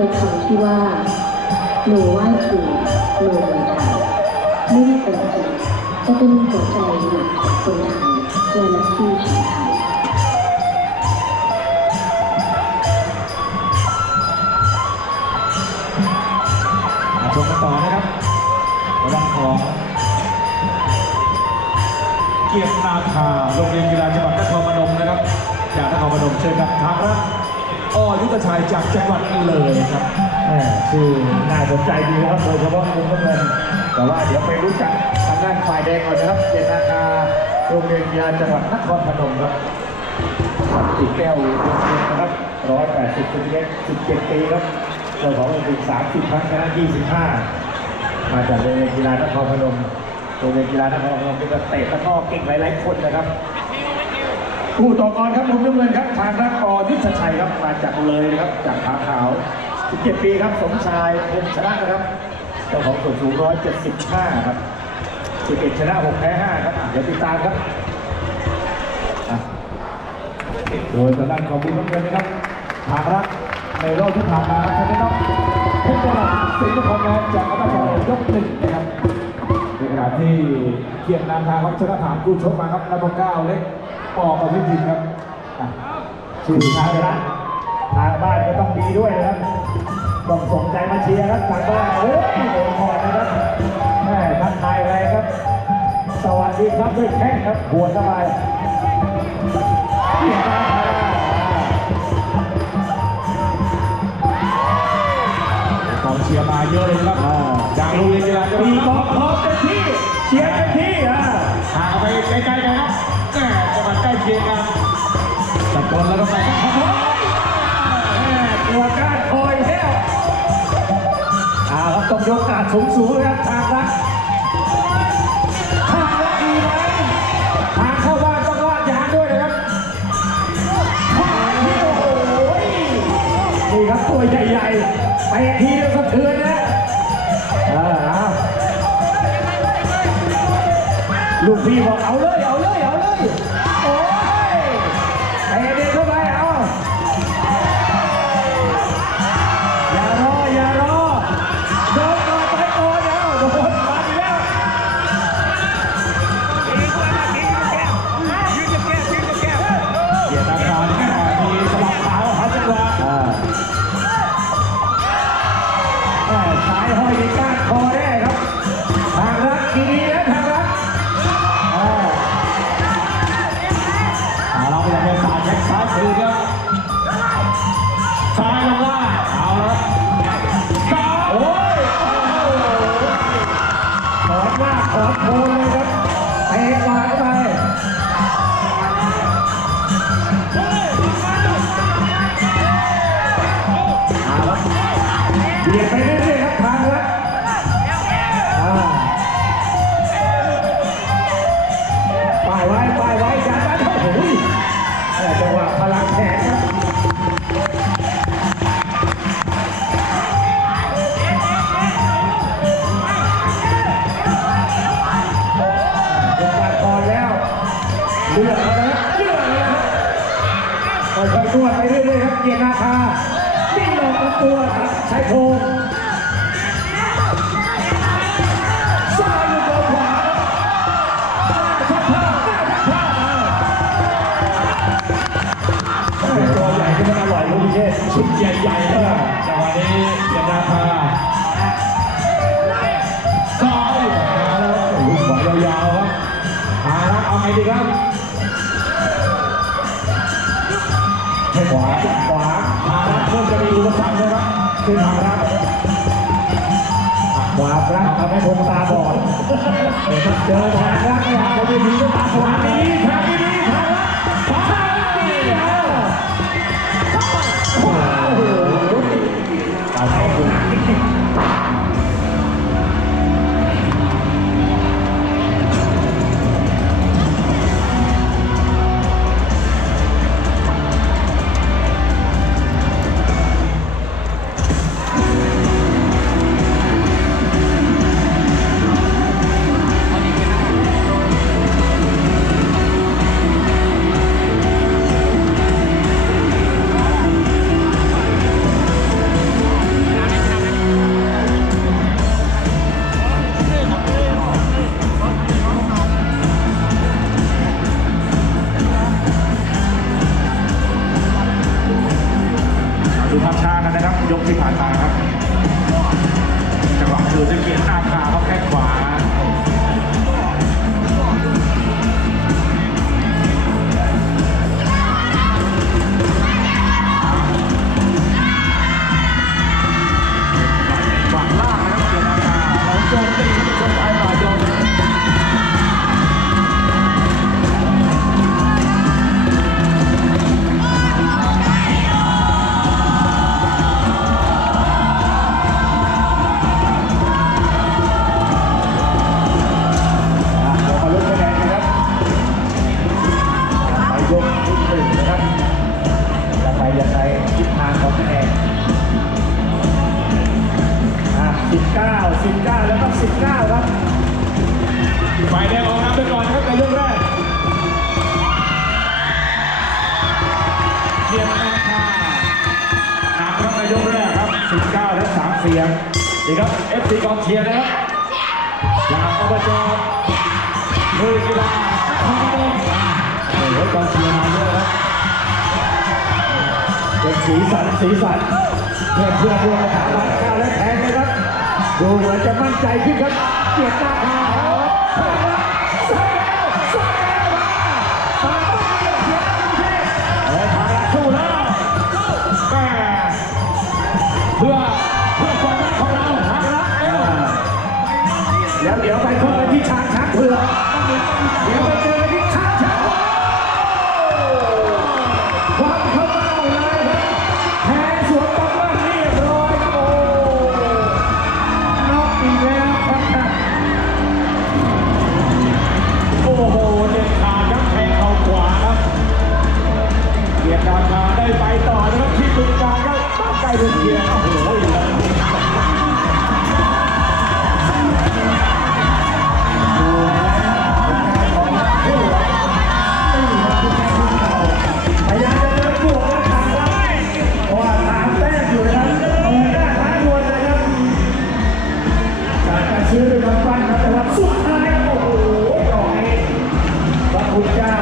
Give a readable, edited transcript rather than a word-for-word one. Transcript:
คือคำที่ว่าหนูไหว้ครูหนูเมืองไทยไม่ได้เป็นจริงจะเป็นหัวใจหลักของคนไทยและนักที่ชาวไทยชมกันต่อนะครับระดับของเกียรตินาคาโรงเรียนกีฬาจังหวัดนครพนมนะครับจากนครพนมเชิญกับทางรัฐยุทธชัยจากจังหวัดเลยครับชื่อน่าสนใจดีนะครับโดยเฉพาะมุมน้ำเงินแต่ว่าเดี๋ยวไปรู้จักทางด้านฝ่ายแดงก่อนนะครับเกียรตินาคาโรงเรียนกีฬาจังหวัดนครพนมครับติดแก้วนะครับ180 เซนติเมตร17 ปีครับเจ้าของถึง30 ครั้งชนะ25มาจากโรงเรียนกีฬานครพนมโรงเรียนกีฬานครพนมเป็นเตะตะก้อเก่งหลายๆคนนะครับผู้ต่อกรครับมุมน้ำเงินครับทางรัฐยุทธชัยครับมาจากเลยนะครับจากขาขาว17 ปีครับสมชายพงษ์ชนะนะครับเจ้าของส่วนสูง175ครับ11 ชนะ 6 แพ้ 5ครับเดี๋ยวติดตามครับโดยทางด้านของมุมน้ำเงินนะครับทางรัฐในรอบที่ผ่านมาครับชนะเพชรบุรีสิงห์นครแมนจากอำนาจเจริญยก1นะครับในขณะที่เกียรตินาคาครับชนะฐานกู้ชกมาครับนับ9เล็กปอกกับพิจิตรครับชื่อทางร้านทางบ้านก็ต้องดีด้วยนะครับต้องส่งใจมาเชียร์ครับทางบ้านโอ้ยโดนคอนะครับแม่ทักทายอะไรครับสวัสดีครับด้วยแข้งครับหัวสบายกองเชียร์มาเยอะเลยครับจากโรงเรียนกีฬามีกองพร้อมเต็มที่เชียร์เต็มที่ห่างไปใกล้ๆกันครับจังหวัดใกล้เคียงกันตะโกนแล้วก็ไปตัวการคอยแท้ครับต้องยกการสูงครับทางรัฐดีไหมทางเข้าบ้านต้องลาดยางด้วยนะครับนี่ครับตัวใหญ่ๆไปทีแล้วสะเทือนนะลูกพี่บอกเอาเลยโอ้ยไปเด็กเข้าไปอย่ารอโดนก่อนไปก่อนโดนมาอีกแล้วเกียรตินาคามีสลับขาวหาจังหวะสายห้อยในก้านคอได้ครับทางรัฐดีนะทางรัฐเราไปยังสายแบ็คซ้ายคืนครับซ้ายลงล่างเอาละโอ้ยขอดหน้าขอดโคนเลยครับเตะขวาไปเบียดไปเรื่อยๆครับทางรัฐป้ายไว้ยัดไว้โอ้โหจังหวะพลังแขนครับเป็นการก่อนแล้วเลือกแล้วค่อยๆนวดไปเรื่อยๆครับเกียรตินาคาดิ้นหลอกกับตัวใช้โครงซ้ายลูกขวาตัวใหญ่ที่มันอร่อยลูกพี่เชษชุดใหญ่ๆนะครับจังหวะนี้เกียรตินาคาซ้ายมาแล้วลูกขวายาวๆครับหาแล้วเอาไงดีครับให้ขวาหาแล้วเริ่มจะมีอุปสรรคเลยครับขึ้นทางรัฐความรักทำให้คนตาบอดเจอทางรัฐเนี่ยเขาจะมีตาสว่างนี้ทางนี้ทางรัฐโอ้โหเอาเข้าหู กันนะครับยกที่ผ่านมาครับจังหวะคือจะเกียร์หน้าขาเขาแข้งขวาฝั่งล่างนะครับเกียร์หน้าขาเราโจมตีจนไปหน่อยโยนยังไงทิศทางของคะแนน19แล้วก็19ครับ ฝ่ายแดงออกนำไปก่อนนะครับในเรื่องแรกเกียรตินาคานำครับในยกแรกครับ19และ3เสียงนี่ครับ FC กองเชียร์นะครับจากอบจมือกีฬาโอ้โหกองเชียร์มาเยอะครับเป็นสีสันเพื่อนร่วมสถาบันก้าวและแทงนะครับ ดูเหมือนจะมั่นใจขึ้นครับเกียรตินาคาสู้แล้วแม่เพื่อความรักของเราหักรักเอว แล้วเดี๋ยวไปพบกันที่ช้างเผือกเดี๋ยวไปเจอกันที่ช้างความเข้ามาเลยครับแทงสวนกลับบ้านเรียบร้อยครับโอ้น็อกอีกแล้วครับโอ้โหเด็ดขาดครับแทงเข่าขวาครับเกียรตินาคาได้ไปต่อนะครับที่บึงกาฬครับตั้งใจเป็นเกียรติโอ้โหพยายามจะเดินบวกแล้วครับเพราะว่าตามแต้มอยู่นะครับเอาหน้าท้ายดวลเลยครับการกระชื้อด้วยกำปั้นครับแต่ว่าสุดท้ายโอ้โหดอกนี้พระคุณเจ้า